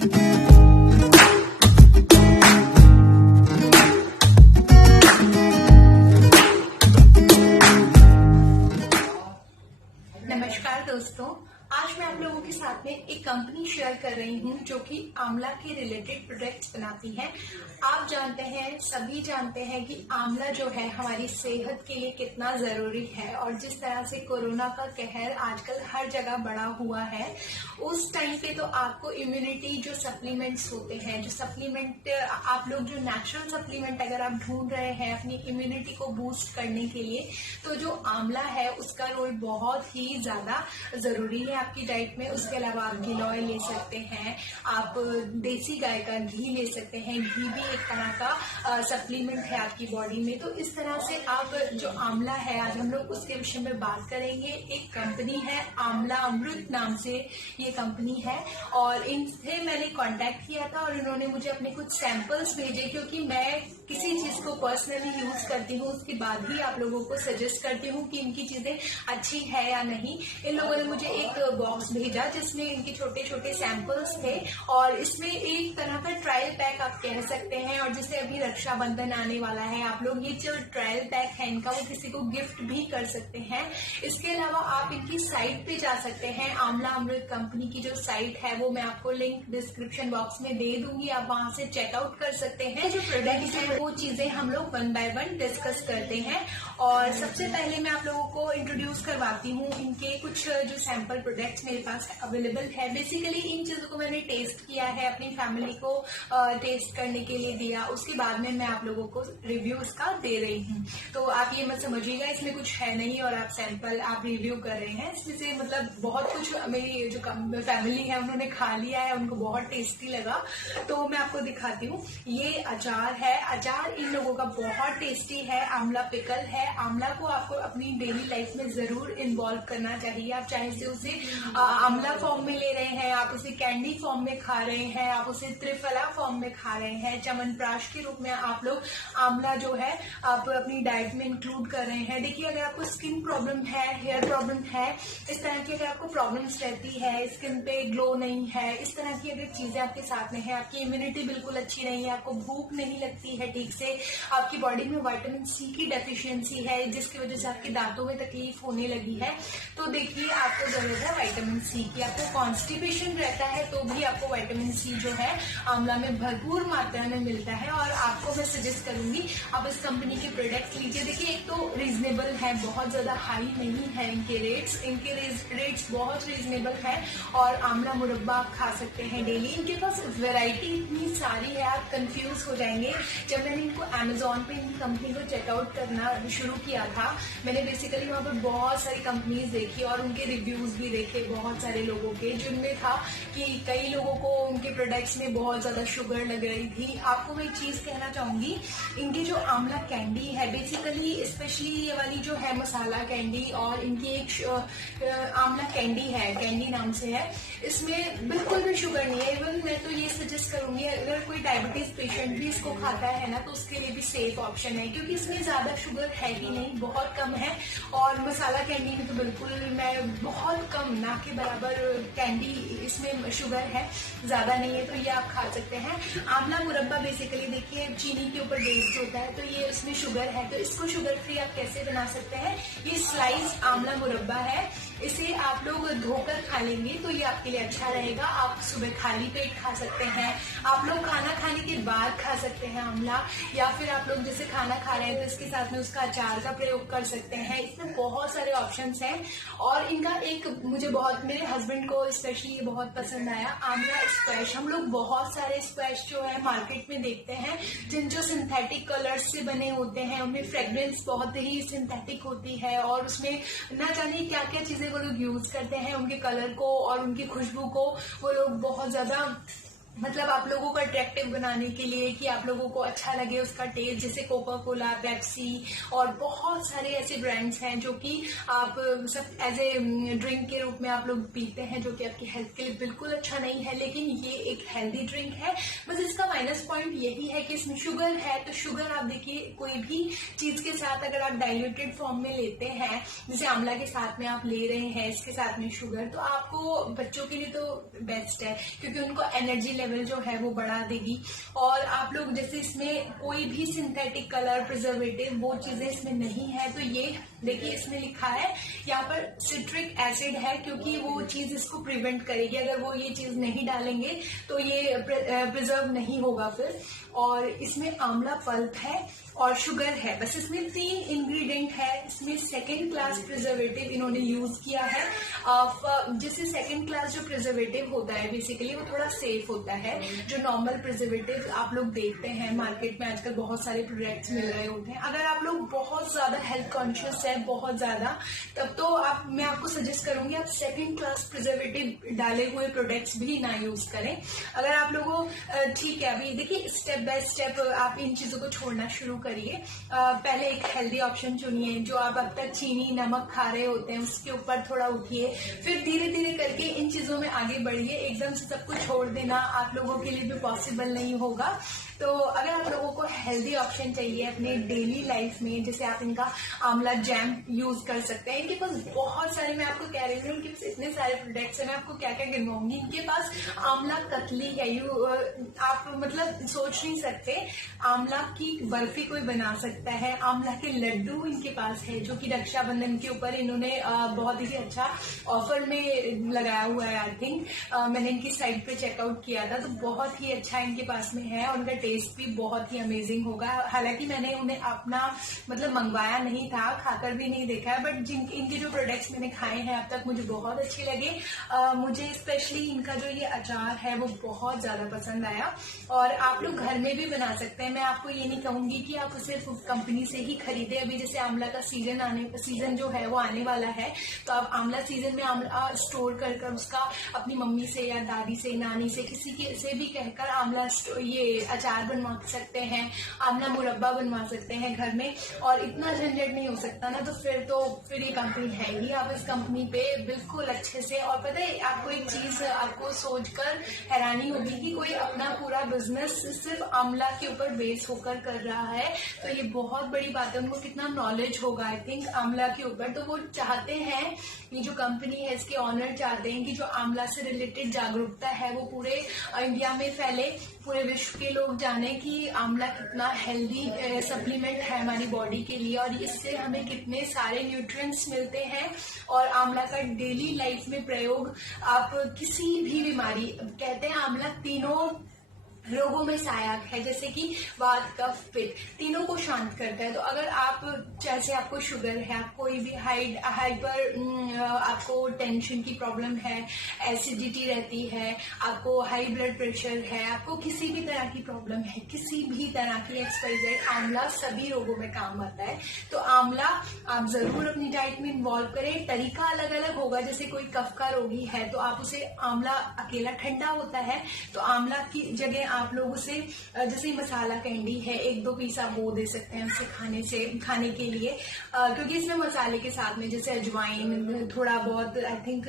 नमस्कार दोस्तों, आज मैं आप लोगों के साथ में एक कंपनी शेयर कर रही हूं जो कि आंवला के रिलेटेड प्रोडक्ट्स बनाती है। आप जानते हैं, सभी जानते हैं कि आंवला जो है हमारी सेहत के लिए कितना जरूरी है और जिस तरह से कोरोना का कहर आजकल हर जगह बढ़ा हुआ है, उस टाइम पे तो आपको इम्यूनिटी जो सप्लीमेंट्स होते हैं, जो सप्लीमेंट आप लोग जो नेचुरल सप्लीमेंट अगर आप ढूंढ रहे हैं अपनी इम्यूनिटी को बूस्ट करने के लिए, तो जो आंवला है उसका रोल बहुत ही ज्यादा जरूरी है आपकी डाइट में। उसके अलावा आप गिलोय ले सकते हैं, आप देसी गाय का घी ले सकते हैं। घी भी एक तरह का सप्लीमेंट है आपकी बॉडी में। तो इस तरह से आप जो आंवला है, आज हम लोग उसके विषय में बात करेंगे। एक कंपनी है आंवला अमृत नाम से ये कंपनी है और इनसे मैंने कांटेक्ट किया था और इन्होंने मुझे अपने कुछ सैंपल्स भेजे, क्योंकि मैं किसी चीज को पर्सनली यूज करती हूँ उसके बाद ही आप लोगों को सजेस्ट करती हूँ कि इनकी चीजें अच्छी है या नहीं। इन लोगों ने मुझे एक बॉक्स भेजा जिसमें इनके छोटे छोटे सैंपल्स थे और इसमें एक तरह का ट्रायल पैक आप कह सकते हैं। और जैसे अभी रक्षाबंधन आने वाला है, आप लोग ये जो ट्रायल पैक है इनका वो किसी को गिफ्ट भी कर सकते हैं। इसके अलावा आप इनकी साइट पे जा सकते हैं। आंवला अमृत कंपनी की जो साइट है वो मैं आपको लिंक डिस्क्रिप्शन बॉक्स में दे दूंगी, आप वहां से चेकआउट कर सकते हैं। जो प्रोडक्ट है वो चीजें हम लोग वन बाय वन डिस्कस करते हैं। और सबसे पहले मैं आप लोगों को इंट्रोड्यूस करवाती हूँ इनके कुछ जो सैंपल प्रोडक्ट्स मेरे पास अवेलेबल है। बेसिकली इन चीजों को मैंने टेस्ट किया है, अपनी फैमिली को टेस्ट करने के लिए दिया, उसके बाद में मैं आप लोगों को रिव्यू इसका दे रही हूँ। तो आप ये मत समझिएगा इसमें कुछ है नहीं और आप सैंपल आप रिव्यू कर रहे हैं। इसमें से मतलब बहुत कुछ मेरी जो फैमिली है उन्होंने खा लिया है, उनको बहुत टेस्टी लगा। तो मैं आपको दिखाती हूँ। ये अचार है, अचार इन लोगों का बहुत टेस्टी है। आंवला पिकल है। आंवला को आपको अपनी डेली लाइफ में जरूर इन्वॉल्व करना चाहिए। आप चाहे से उसे आंवला फॉर्म में ले रहे हैं, आप उसे कैंडी फॉर्म में खा रहे हैं, आप उसे त्रिफला फॉर्म में खा रहे हैं, च्यवनप्राश के रूप में आप लोग आंवला जो है आप अपनी डाइट में इंक्लूड कर रहे हैं। देखिए, अगर आपको स्किन प्रॉब्लम है, हेयर प्रॉब्लम है, इस तरह की अगर आपको प्रॉब्लम्स रहती है, स्किन पे ग्लो नहीं है, इस तरह की अगर चीजें आपके साथ में है, आपकी इम्यूनिटी बिल्कुल अच्छी नहीं है, आपको भूख नहीं लगती है ठीक से, आपकी बॉडी में विटामिन सी की डेफिशिएंसी है जिसकी वजह से आपके दांतों में तकलीफ होने लगी है, तो देखिए आपको जरूरत है विटामिन सी की। आपको कॉन्स्टिपेशन रहता है तो भी आपको विटामिन सी जो है आंवला में भरपूर मात्रा में मिलता है और आपको मैं सजेस्ट करूंगी आप इस कंपनी के प्रोडक्ट लीजिए। देखिए, एक तो रीजनेबल है, बहुत ज्यादा हाई नहीं है इनके रेट्स बहुत रीजनेबल है और आंवला मुरब्बा आप खा सकते हैं डेली। इनके पास वैरायटी इतनी सारी है, आप कंफ्यूज हो जाएंगे। जब मैंने इनको अमेजोन पे इनकी कंपनी को चेकआउट करना शुरू किया था, मैंने बेसिकली वहां पर बहुत सारी कंपनीज देखी और उनके रिव्यूज भी देखे बहुत सारे लोगों के, जिनमें था कि कई लोगों को उनके प्रोडक्ट्स में बहुत ज्यादा शुगर लग रही थी। आपको मैं एक चीज कहना चाहूंगी, इनकी जो आंवला कैंडी है, बेसिकली स्पेशली ये वाली जो है मसाला कैंडी और इनकी एक आंवला कैंडी है, कैंडी नाम से है, इसमें बिल्कुल भी शुगर नहीं है। इवन मैं तो ये सजेस्ट करूंगी अगर कोई डायबिटीज पेशेंट भी इसको खाता है ना तो उसके लिए भी सेफ ऑप्शन है, क्योंकि इसमें ज्यादा शुगर है ही नहीं, बहुत कम है। और मसाला कैंडी में तो बिल्कुल मैं बहुत कम, ना के बराबर कैंडी इसमें शुगर है, ज्यादा नहीं है, तो ये आप खा सकते हैं। आंवला मुरब्बा बेसिकली देखिए चीनी के ऊपर बेस्ड होता है, तो ये इसमें शुगर है, तो इसको शुगर फ्री आप कैसे बना सकते हैं। ये स्लाइस आंवला मुरब्बा है, इसे आप लोग धोकर खा लेंगे तो ये आपके लिए अच्छा रहेगा। आप सुबह खाली पेट खा सकते हैं, आप लोग खाना खाने के बाद खा सकते हैं आंवला, या फिर आप लोग जैसे खाना खा रहे हैं तो इसके साथ में उसका अचार का प्रयोग कर सकते हैं। इसमें बहुत सारे ऑप्शंस हैं और इनका एक मुझे बहुत, मेरे हस्बैंड को स्पेशली ये बहुत पसंद आया, आंवला स्क्वैश। हम लोग बहुत सारे स्क्वैश जो है मार्केट में देखते हैं जो सिंथेटिक कलर्स से बने होते हैं, उनमें फ्रेग्रेंस बहुत ही सिंथेटिक होती है और उसमें ना जाने क्या क्या चीजें वो लोग यूज करते हैं, उनके कलर को और उनकी खुशबू को वो लोग बहुत ज्यादा मतलब आप लोगों को अट्रैक्टिव बनाने के लिए कि आप लोगों को अच्छा लगे उसका टेस्ट, जैसे कोका कोला, पेप्सी और बहुत सारे ऐसे ब्रांड्स हैं जो कि आप सब एज ए ड्रिंक के रूप में आप लोग पीते हैं, जो कि आपकी हेल्थ के लिए बिल्कुल अच्छा नहीं है, लेकिन ये एक हेल्दी ड्रिंक है। बस इसका माइनस पॉइंट यही है कि इसमें शुगर है। तो शुगर आप देखिए कोई भी चीज के साथ अगर आप डाइल्यूटेड फॉर्म में लेते हैं, जैसे आंवला के साथ में आप ले रहे हैं इसके साथ में शुगर, तो आपको बच्चों के लिए तो बेस्ट है क्योंकि उनको एनर्जी लेवल जो है वो बढ़ा देगी। और आप लोग जैसे इसमें कोई भी सिंथेटिक कलर प्रिजर्वेटिव वो चीजें इसमें नहीं है। तो ये देखिए इसमें लिखा है यहाँ पर सिट्रिक एसिड है, क्योंकि वो चीज इसको प्रिवेंट करेगी। अगर वो ये चीज नहीं डालेंगे तो ये प्रिजर्व नहीं होगा फिर। और इसमें आंवला पल्प है और शुगर है, बस इसमें 3 इंग्रेडिएंट है। इसमें सेकेंड क्लास प्रिजर्वेटिव इन्होंने यूज किया है। जैसे सेकेंड क्लास जो प्रिजर्वेटिव होता है बेसिकली वो थोड़ा सेफ होता है। जो नॉर्मल प्रिजर्वेटिव आप लोग देखते हैं मार्केट में आजकल बहुत सारे प्रोडक्ट्स मिल रहे होते हैं, अगर आप लोग बहुत ज्यादा हेल्थ कॉन्शियस है बहुत ज्यादा, तब तो मैं आपको सजेस्ट करूंगी आप सेकेंड क्लास प्रिजर्वेटिव डाले हुए प्रोडक्ट्स भी ना यूज करें। अगर आप लोगों ठीक है, अभी देखिए स्टेप बाय स्टेप आप इन चीजों को छोड़ना शुरू करिए। पहले एक हेल्दी ऑप्शन चुनिए, जो आप अब तक चीनी नमक खा रहे होते हैं उसके ऊपर थोड़ा उठिए, फिर धीरे धीरे करके इन चीजों में आगे बढ़िए। एकदम से सब कुछ छोड़ देना आप लोगों के लिए भी पॉसिबल नहीं होगा। तो अगर आप लोगों को हेल्दी ऑप्शन चाहिए अपने डेली लाइफ में, जैसे आप इनका आंवला जैम यूज कर सकते हैं। इनके पास बहुत सारे, मैं आपको कह रही हूँ इनके पास इतने सारे प्रोडक्ट्स हैं, मैं आपको क्या क्या गिनवाऊंगी। इनके पास आंवला कतली है, आप मतलब सोच नहीं सकते। आंवला की बर्फी कोई बना सकता है। आंवला के लड्डू इनके पास है, जो कि रक्षाबंधन के ऊपर इन्होंने बहुत ही अच्छा ऑफर में लगाया हुआ है। आई थिंक मैंने इनकी साइट पे चेकआउट किया था, तो बहुत ही अच्छा इनके पास में है। उनका टेस्ट भी बहुत ही अमेजिंग होगा। हालांकि मैंने उन्हें अपना मतलब मंगवाया नहीं था, खाकर भी नहीं देखा है, बट इनके जो प्रोडक्ट्स मैंने खाए हैं अब तक मुझे बहुत अच्छे लगे। मुझे स्पेशली इनका जो ये अचार है वो बहुत ज्यादा पसंद आया। और आप लोग घर में भी बना सकते हैं। मैं आपको ये नहीं कहूंगी कि आप सिर्फ कंपनी से ही खरीदे। अभी जैसे आंवला का सीजन जो है वो आने वाला है, तो आप आंवला सीजन में आंवला स्टोर कर उसका अपनी मम्मी से या दादी से नानी से किसी के से भी कहकर आंवला ये अचार बनवा सकते हैं, आंवला मुरब्बा बनवा सकते हैं घर में। और इतना झंझट नहीं हो सकता ना, तो फिर ये कंपनी है ही। आप इस कंपनी पे बिल्कुल अच्छे से, और पता है आपको एक चीज आपको सोचकर हैरानी होगी कि कोई अपना पूरा बिजनेस सिर्फ आंवला के ऊपर बेस होकर कर रहा है, तो ये बहुत बड़ी बात है। उनको कितना नॉलेज होगा आई थिंक आंवला के ऊपर। तो वो चाहते हैं, ये जो कंपनी है इसके ऑनर चाहते हैं कि जो आंवला से रिलेटेड जागरूकता है वो पूरे इंडिया में फैले, पूरे विश्व के लोग जाने कि आंवला कितना हेल्दी सप्लीमेंट है हमारी बॉडी के लिए, और इससे हमें कितने सारे न्यूट्रिएंट्स मिलते हैं। और आंवला का डेली लाइफ में प्रयोग आप किसी भी बीमारी, कहते हैं आंवला तीनों रोगों में सहायक है, जैसे कि वात कफ पित्त, तीनों को शांत करता है। तो अगर आप जैसे आपको शुगर है, आप कोई भी हाइपर आपको टेंशन की प्रॉब्लम है, एसिडिटी रहती है, आपको हाई ब्लड प्रेशर है, आपको किसी भी तरह की प्रॉब्लम है, किसी भी तरह की एक्सरसाइज, आंवला सभी रोगों में काम आता है। तो आंवला आप जरूर अपनी डाइट में इन्वॉल्व करें। तरीका अलग अलग होगा, जैसे कोई कफ का रोगी है तो आप उसे आंवला अकेला ठंडा होता है तो आंवला की जगह आप लोग उसे जैसे मसाला कैंडी है 1-2 पीस आप वो दे सकते हैं उसे खाने के लिए, क्योंकि इसमें मसाले के साथ में जैसे अजवाइन, थोड़ा बहुत आई थिंक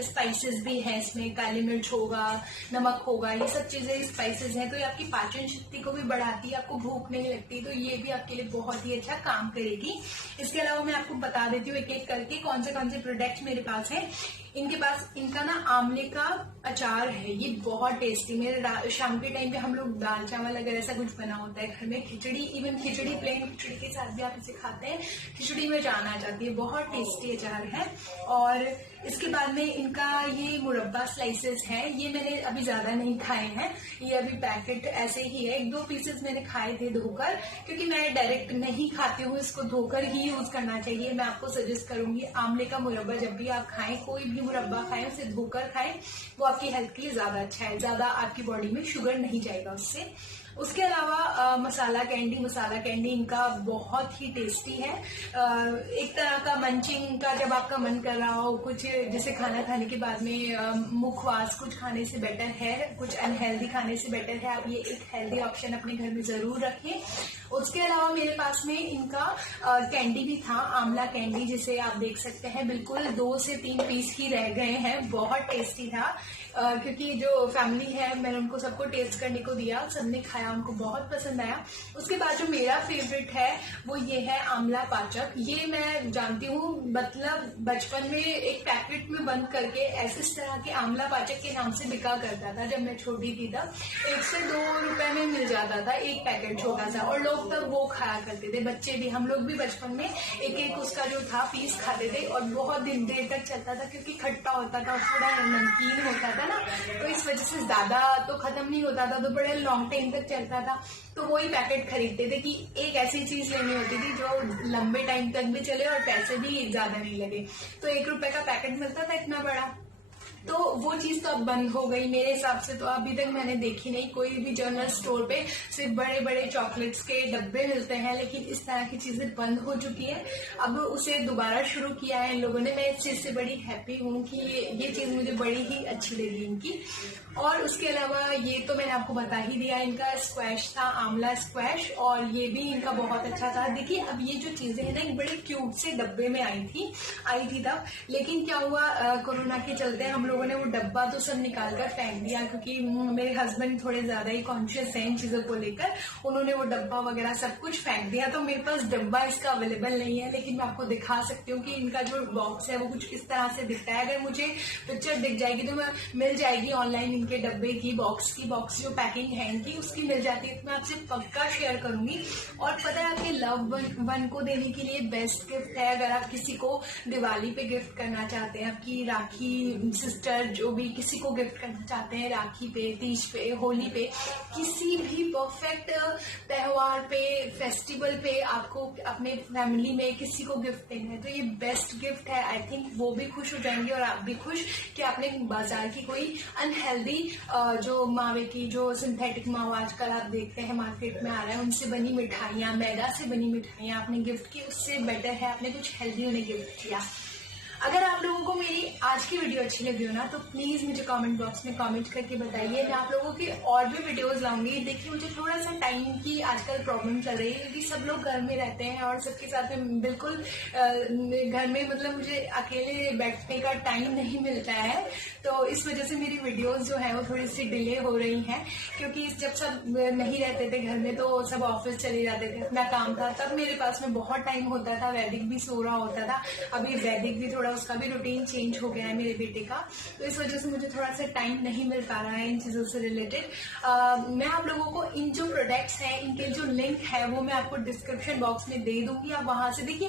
स्पाइसेस भी है इसमें, काली मिर्च होगा, नमक होगा, ये सब चीजें स्पाइसेस हैं, तो ये आपकी पाचन शक्ति को भी बढ़ाती है, आपको भूख नहीं लगती, तो ये भी आपके लिए बहुत ही अच्छा काम करेगी। इसके अलावा मैं आपको बता देती हूँ एक एक करके कौन से प्रोडक्ट मेरे पास है। इनके पास इनका ना आंवले का अचार है, ये बहुत टेस्टी। मेरे शाम के टाइम पे हम लोग दाल चावल अगर ऐसा कुछ बना होता है घर में, खिचड़ी, इवन खिचड़ी, प्लेन खिचड़ी के साथ भी आप इसे खाते हैं, खिचड़ी में जान आ जाती है। बहुत टेस्टी अचार है। और इसके बाद में इनका ये मुरब्बा स्लाइसेस है, ये मैंने अभी ज्यादा नहीं खाए हैं, ये अभी पैकेट ऐसे ही है, 1-2 पीसेस मैंने खाए थे धोकर, क्योंकि मैं डायरेक्ट नहीं खाती हूँ, इसको धोकर ही यूज करना चाहिए। मैं आपको सजेस्ट करूंगी आंवले का मुरब्बा जब भी आप खाएं, कोई भी मुरब्बा खाएं उसे धोकर खाएं, वो आपकी हेल्थ के लिए ज्यादा अच्छा है, ज्यादा आपकी बॉडी में शुगर नहीं जाएगा उससे। उसके अलावा मसाला कैंडी इनका बहुत ही टेस्टी है। एक तरह का मंचिंग का, जब आपका मन कर रहा हो कुछ, जैसे खाना खाने के बाद में मुखवास कुछ खाने से बेटर है, कुछ अनहेल्दी खाने से बेटर है, आप ये एक हेल्दी ऑप्शन अपने घर में जरूर रखें। उसके अलावा मेरे पास में इनका कैंडी भी था, आंवला कैंडी, जिसे आप देख सकते हैं बिल्कुल 2 से 3 पीस ही रह गए हैं, बहुत टेस्टी था। क्योंकि जो फैमिली है मैंने उनको सबको टेस्ट करने को दिया, सबने खाया, उनको बहुत पसंद आया। उसके बाद जो मेरा फेवरेट है वो ये है आंवला पाचक। ये मैं जानती हूँ, मतलब बचपन में एक पैकेट में बंद करके ऐसे इस तरह के आंवला पाचक के नाम से बिका करता था। जब मैं छोटी थी तब 1 से 2 रुपए में मिल जाता था एक पैकेट छोटा सा, और लोग तब वो खाया करते थे, बच्चे भी, हम लोग भी बचपन में एक एक उसका जो था पीस खाते थे, और बहुत देर तक चलता था क्योंकि खट्टा होता था, थोड़ा नमकीन होता था ना, तो इस वजह से ज्यादा तो खत्म नहीं होता था, तो बड़े लॉन्ग टाइम तक चलता था। तो वही पैकेट खरीदते थे कि एक ऐसी चीज लेनी होती थी जो लंबे टाइम तक भी चले और पैसे भी ज्यादा नहीं लगे। तो 1 रुपए का पैकेट मिलता था इतना बड़ा। तो वो चीज तो अब बंद हो गई मेरे हिसाब से। तो अभी तक मैंने देखी नहीं कोई भी जनरल स्टोर पे सिर्फ बड़े बड़े चॉकलेट्स के डब्बे मिलते हैं, लेकिन इस तरह की चीजें बंद हो चुकी है। अब उसे दोबारा शुरू किया है इन लोगों ने। मैं इस चीज से बड़ी हैप्पी हूँ कि ये चीज मुझे बड़ी ही अच्छी लगी इनकी। और उसके अलावा ये तो मैंने आपको बता ही दिया, इनका स्क्वैश था, आंवला स्क्वैश, और ये भी इनका बहुत अच्छा था। देखिए अब ये जो चीजें हैं ना, एक बड़े क्यूट से डब्बे में आई थी तब, लेकिन क्या हुआ, कोरोना के चलते हम लोगों ने वो डब्बा तो सब निकाल कर फेंक दिया, क्योंकि मेरे हस्बैंड थोड़े ज्यादा ही कॉन्शियस हैं इन चीजों को लेकर। उन्होंने वो डब्बा वगैरह सब कुछ फेंक दिया। तो मेरे पास डब्बा इसका अवेलेबल नहीं है, लेकिन मैं आपको दिखा सकती हूँ कि इनका जो बॉक्स है वो कुछ इस तरह से दिखता है। अगर मुझे पिक्चर दिख जाएगी तो मैं मिल जाएगी ऑनलाइन, इनके डब्बे की बॉक्स जो पैकिंग है इनकी उसकी मिल जाती है, तो मैं आपसे पक्का शेयर करूंगी। और पता है आपके लव वन को देने के लिए बेस्ट गिफ्ट है। अगर आप किसी को दिवाली पे गिफ्ट करना चाहते हैं, आपकी राखी सिस्टर जो भी किसी को गिफ्ट करना चाहते हैं, राखी पे, तीज पे, होली पे, किसी भी परफेक्ट त्योहार पे, फेस्टिवल पे आपको अपने फैमिली में किसी को गिफ्ट देना है, तो ये बेस्ट गिफ्ट है। आई थिंक वो भी खुश हो जाएंगे और आप भी खुश कि आपने बाजार की कोई अनहेल्दी जो मावे की, जो सिंथेटिक मावा आजकल आप देखते हैं मार्केट में आ रहा है, उनसे बनी मिठाइयाँ, मैदा से बनी मिठाइयाँ आपने गिफ्ट की, उससे बेटर है आपने कुछ हेल्दी उन्हें गिफ्ट किया। अगर आप लोगों को मेरी आज की वीडियो अच्छी लगी हो ना, तो प्लीज मुझे कमेंट बॉक्स में कमेंट करके बताइए। मैं आप लोगों की और भी वीडियोस लाऊंगी। देखिए मुझे थोड़ा सा टाइम की आजकल प्रॉब्लम चल रही है, क्योंकि सब लोग घर में रहते हैं और सबके साथ में बिल्कुल घर में, मतलब मुझे अकेले बैठने का टाइम नहीं मिलता है। तो इस वजह से मेरी वीडियोस जो है वो थोड़ी सी डिले हो रही हैं, क्योंकि जब सब नहीं रहते थे घर में तो सब ऑफिस चले जाते थे, अपना काम था, तब मेरे पास में बहुत टाइम होता था, वैदिक भी सो रहा होता था। अभी वैदिक भी थोड़ा, उसका भी रूटीन चेंज हो गया है मेरे बेटे का, तो इस वजह से मुझे थोड़ा सा टाइम नहीं मिल पा रहा है इन चीजों से रिलेटेड। मैं आप लोगों को इन जो प्रोडक्ट्स हैं इनके जो लिंक है वो मैं आपको डिस्क्रिप्शन बॉक्स में दे दूंगी, आप वहां से देखिए।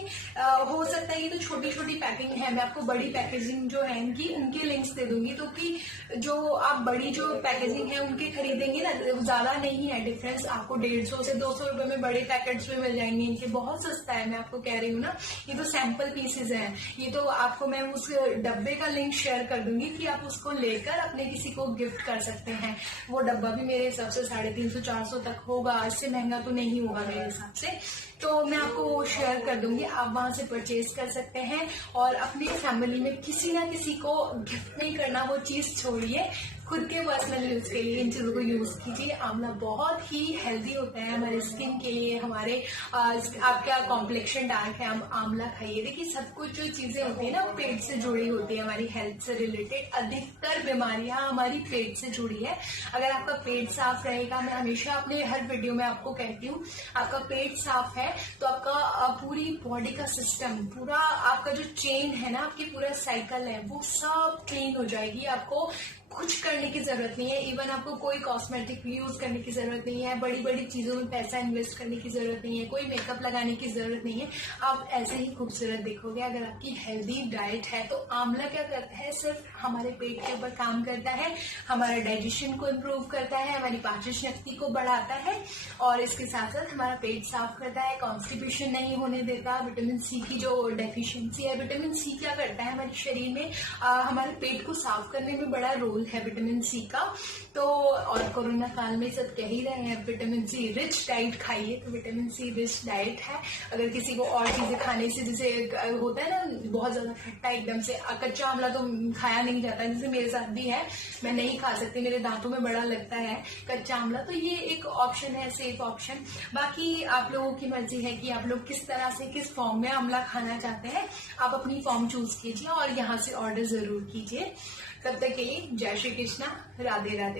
हो सकता है ये तो छोटी छोटी पैकिंग है, मैं आपको बड़ी पैकेजिंग जो है इनकी उनके लिंक्स दे दूंगी, तो कि जो आप बड़ी जो पैकेजिंग है उनके खरीदेंगे ना, ज्यादा नहीं है डिफरेंस, आपको 150 से 200 रुपए में बड़े पैकेट्स में मिल जाएंगे इनके, बहुत सस्ता है। मैं आपको कह रही हूँ ना, ये तो सैंपल पीसेज हैं, ये तो आपको मैं उस डब्बे का लिंक शेयर कर दूंगी कि आप उसको लेकर अपने किसी को गिफ्ट कर सकते हैं। वो डब्बा भी मेरे हिसाब से 350-400 तक होगा, इससे महंगा तो नहीं होगा मेरे हिसाब से। तो मैं आपको वो शेयर कर दूंगी, आप वहां से परचेज कर सकते हैं और अपनी फैमिली में किसी ना किसी को गिफ्ट नहीं करना, वो चीज छोड़िए, खुद के पर्सनल यूज के लिए इन चीजों को यूज कीजिए। आंवला बहुत ही हेल्दी होता है हमारे स्किन के लिए, हमारे आपका कॉम्प्लेक्शन डार्क है, हम आंवला खाइए। देखिए सब कुछ जो चीजें होती है ना पेट से जुड़ी होती है, हमारी हेल्थ से रिलेटेड अधिकतर बीमारियां हमारी पेट से जुड़ी है। अगर आपका पेट साफ रहेगा, मैं हमेशा अपने हर वीडियो में आपको कहती हूँ, आपका पेट साफ है तो आपका पूरी बॉडी का सिस्टम, पूरा आपका जो चेन है ना, आपकी पूरा साइकिल है, वो सब क्लीन हो जाएगी। आपको कुछ करने की जरूरत नहीं है, इवन आपको कोई कॉस्मेटिक यूज करने की जरूरत नहीं है, बड़ी बड़ी चीजों में पैसा इन्वेस्ट करने की जरूरत नहीं है, कोई मेकअप लगाने की जरूरत नहीं है, आप ऐसे ही खूबसूरत दिखोगे अगर आपकी हेल्दी डाइट है। तो आंवला क्या करता है, सिर्फ हमारे पेट के ऊपर काम करता है, हमारा डाइजेशन को इम्प्रूव करता है, हमारी पाचन शक्ति को बढ़ाता है, और इसके साथ साथ हमारा पेट साफ करता है, कॉन्स्टिपेशन नहीं होने देता। विटामिन सी की जो डेफिशिएंसी है, विटामिन सी क्या करता है हमारे शरीर में, हमारे पेट को साफ करने में बड़ा रोल है विटामिन सी का। तो और कोरोना काल में सब कह ही रहे हैं विटामिन सी रिच डाइट खाइए, तो विटामिन सी रिच डाइट है। अगर किसी को और चीजें खाने से, जैसे होता है ना बहुत ज्यादा खट्टा एकदम से, कच्चा आंवला तो खाया नहीं जाता, जैसे मेरे साथ भी है, मैं नहीं खा सकती, मेरे दांतों में बड़ा लगता है कच्चा आंवला, तो ये एक ऑप्शन है, सेफ ऑप्शन। बाकी आप लोगों की मर्जी है कि आप लोग किस तरह से, किस फॉर्म में आंवला खाना चाहते हैं, आप अपनी फॉर्म चूज कीजिए और यहाँ से ऑर्डर जरूर कीजिए। तब तक के लिए जय श्री कृष्णा, राधे राधे।